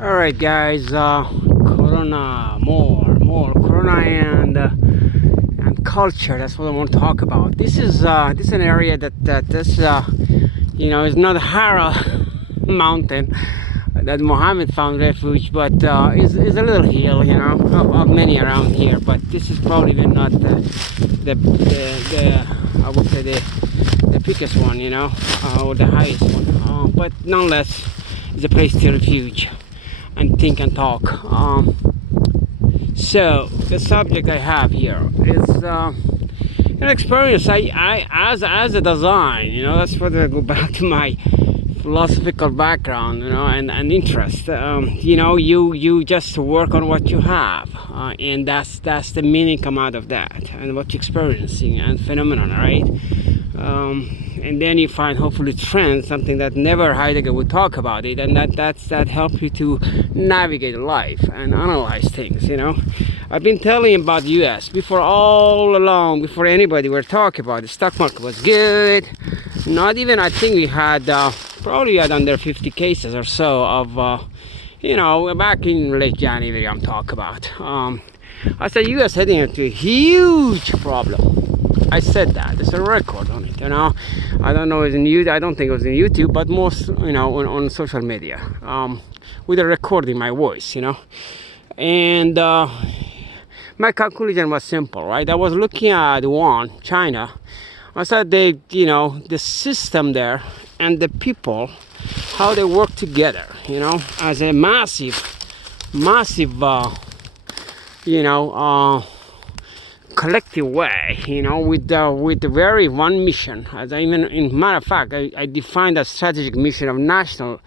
Alright guys, Corona, more Corona and culture. That's what I want to talk about. This is an area that is not Hara mountain that Muhammad found refuge, but is a little hill, of many around here. But this is probably not the I would say the biggest one, or the highest one. But nonetheless, it's a place to refuge and think and talk. So the subject I have here is an experience I as a design. That's what I go back to my philosophical background, and interest. You just work on what you have, and that's the meaning come out of that, and what you're experiencing and phenomenon, right? And then you find hopefully trends, something that never Heidegger would talk about it, and that helps you to navigate life and analyze things. I've been telling you about the U.S. all along, before anybody were talking about it. The stock market was good. Not even, I think we had probably had under 50 cases or so of back in late January. I'm talking about. I said U.S. heading into a huge problem. I said that. There's a record on it. I don't know. I don't think it was in YouTube, but most on social media, with a recording my voice. And my conclusion was simple, right? I was looking at China. I said the system there and the people, how they work together, as a massive, collective way, with the very one mission. As in matter of fact, I defined a strategic mission of national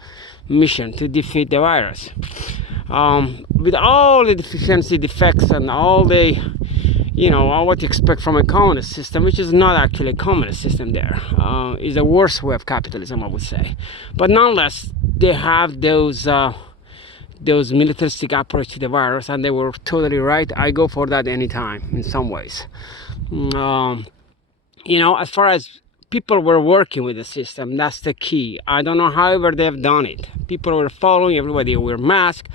mission to defeat the virus. With all the deficiency, defects, and all the all what you expect from a communist system, which is not actually a communist system. There is a worse way of capitalism, I would say. But nonetheless, they have those militaristic approach to the virus, and they were totally right. I go for that anytime in some ways. As far as people were working with the system, that's the key. I don't know however they've done it. People were following, everybody wear masks.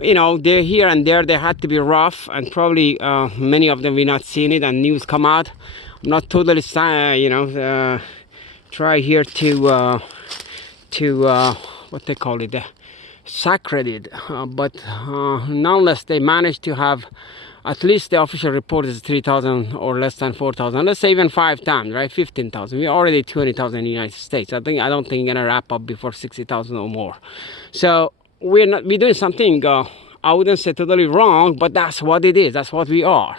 They're here and there. They had to be rough, and probably many of them we not seen it, and news come out. I'm not totally try here to what they call it, sacred, but nonetheless they managed to have at least the official report is 3,000 or less than 4,000. Let's say even 5 times, right? 15,000. We're already 20,000 in the United States. I don't think we're gonna wrap up before 60,000 or more. So we're doing something. I wouldn't say totally wrong, but that's what it is. That's what we are.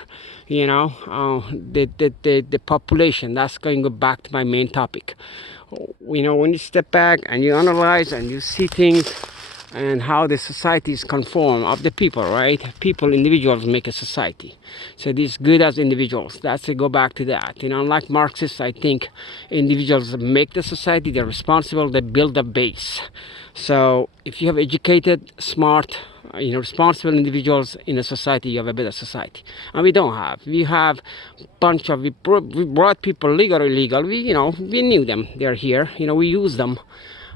The population. That's going to go back to my main topic. When you step back and you analyze and you see things, and how the societies conform of the people, right? Individuals make a society. So these good as individuals, that's to go back to that. Like Marxists, I think individuals make the society, they're responsible, they build a base. So if you have educated, smart, responsible individuals in a society, you have a better society. And we don't have. We have a bunch of, we brought people legal or illegal. We knew them, they're here, we use them.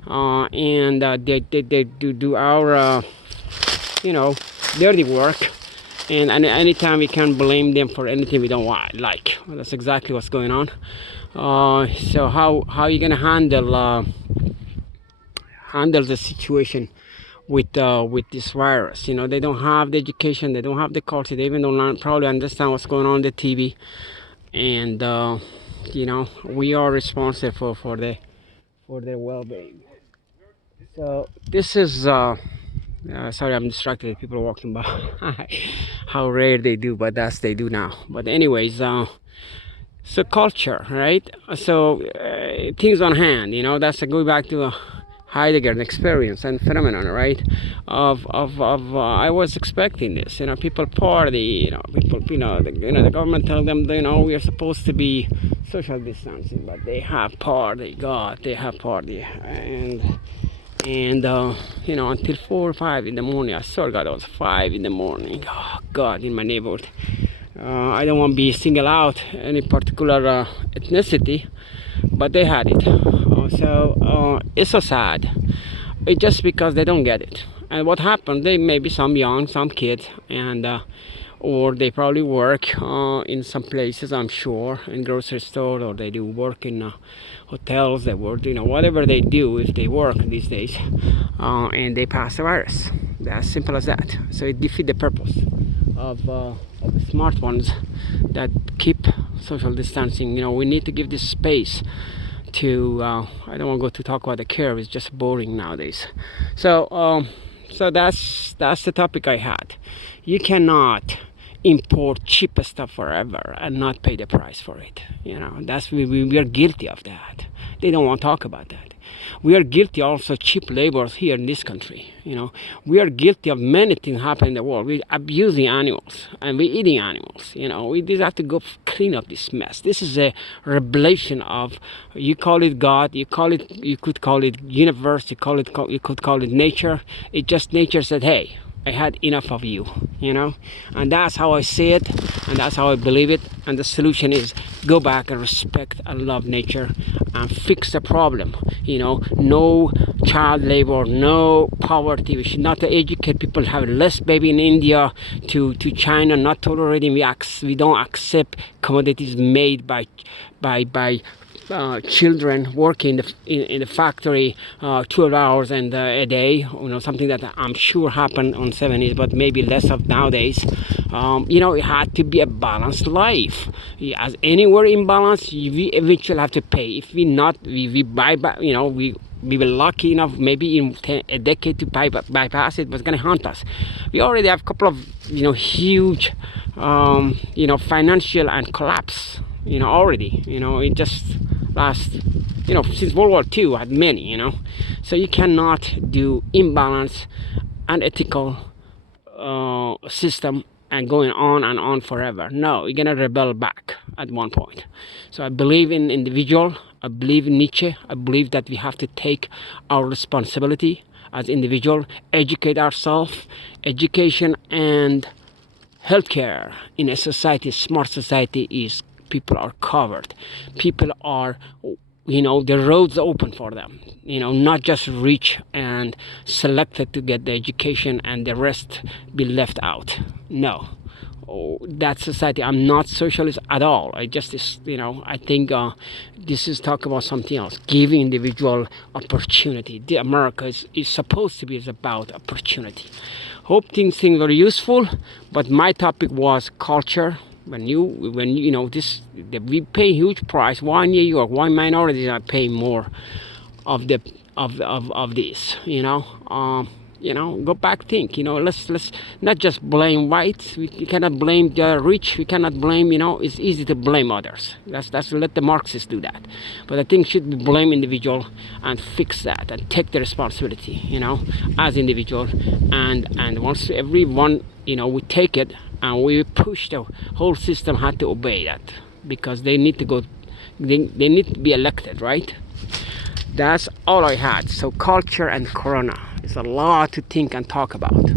And they do our dirty work, and anytime we can blame them for anything we don't like. That's exactly what's going on. So how are you gonna handle the situation with this virus? They don't have the education, they don't have the culture, they even don't probably understand what's going on the TV, and we are responsible for their well-being. So this is sorry, I'm distracted. People are walking by. How rare they do, but they do now. But anyways, so culture, right? So things on hand. That's a go back to Heidegger experience and phenomenon, right? Of I was expecting this. People party. People. The government tell them, we are supposed to be social distancing, but they have party. They have party, and until 4 or 5 in the morning. I swear God, it was 5 in the morning. Oh God, in my neighborhood. I don't want to be single out any particular ethnicity, but they had it. So it's so sad. It's just because they don't get it. And what happened? They maybe some young, some kids, and or they probably work in some places, I'm sure, in grocery store, or they do work in hotels. They work, whatever they do if they work these days, and they pass the virus. As simple as that. So it defeats the purpose of the smart ones that keep social distancing. We need to give this space to. I don't want to go to talk about the curve. It's just boring nowadays. So that's the topic I had. You cannot import cheap stuff forever and not pay the price for it. That's we are guilty of that. They don't want to talk about that. We are guilty also of cheap labors here in this country. We are guilty of many things happening in the world. We're abusing animals and we're eating animals. We just have to go clean up this mess. This is a revelation of, you call it God, you could call it universe, you could call it nature. It just nature said, hey, I had enough of you, and that's how I see it, and that's how I believe it. And the solution is go back and respect and love nature and fix the problem. No child labor, no poverty. We should not educate people to have less baby in India to China, not tolerating. We don't accept commodities made by children working in the factory 12 hours and a day, something that I'm sure happened on 70s, but maybe less of nowadays. It had to be a balanced life. As anywhere imbalance, we eventually have to pay. If we buy back, we were lucky enough maybe in a decade to bypass it, but it's going to haunt us. We already have a couple of huge financial and collapse already. It just last since World War II had many. So you cannot do imbalance, unethical system and going on and on forever. No, you're gonna rebel back at one point. So I believe in individual. I believe in Nietzsche. I believe that we have to take our responsibility as individual, educate ourselves. Education and healthcare in a society, smart society, is people are covered. People are, the roads open for them. Not just rich and selected to get the education and the rest be left out. No. That society, I'm not socialist at all. I think this is talk about something else, giving individual opportunity. The America is supposed to be about opportunity. Hope things were useful, but my topic was culture. When we pay huge price. Why New York? Why minorities are paying more of this? Go back, think. Let's not just blame whites. We cannot blame the rich. We cannot blame. It's easy to blame others. That's let the Marxists do that. But I think should be blame individual and fix that and take the responsibility. As individual, and once everyone we take it and we push, the whole system had to obey that, because they need to go. They need to be elected, right? That's all I had. So culture and Corona is a lot to think and talk about.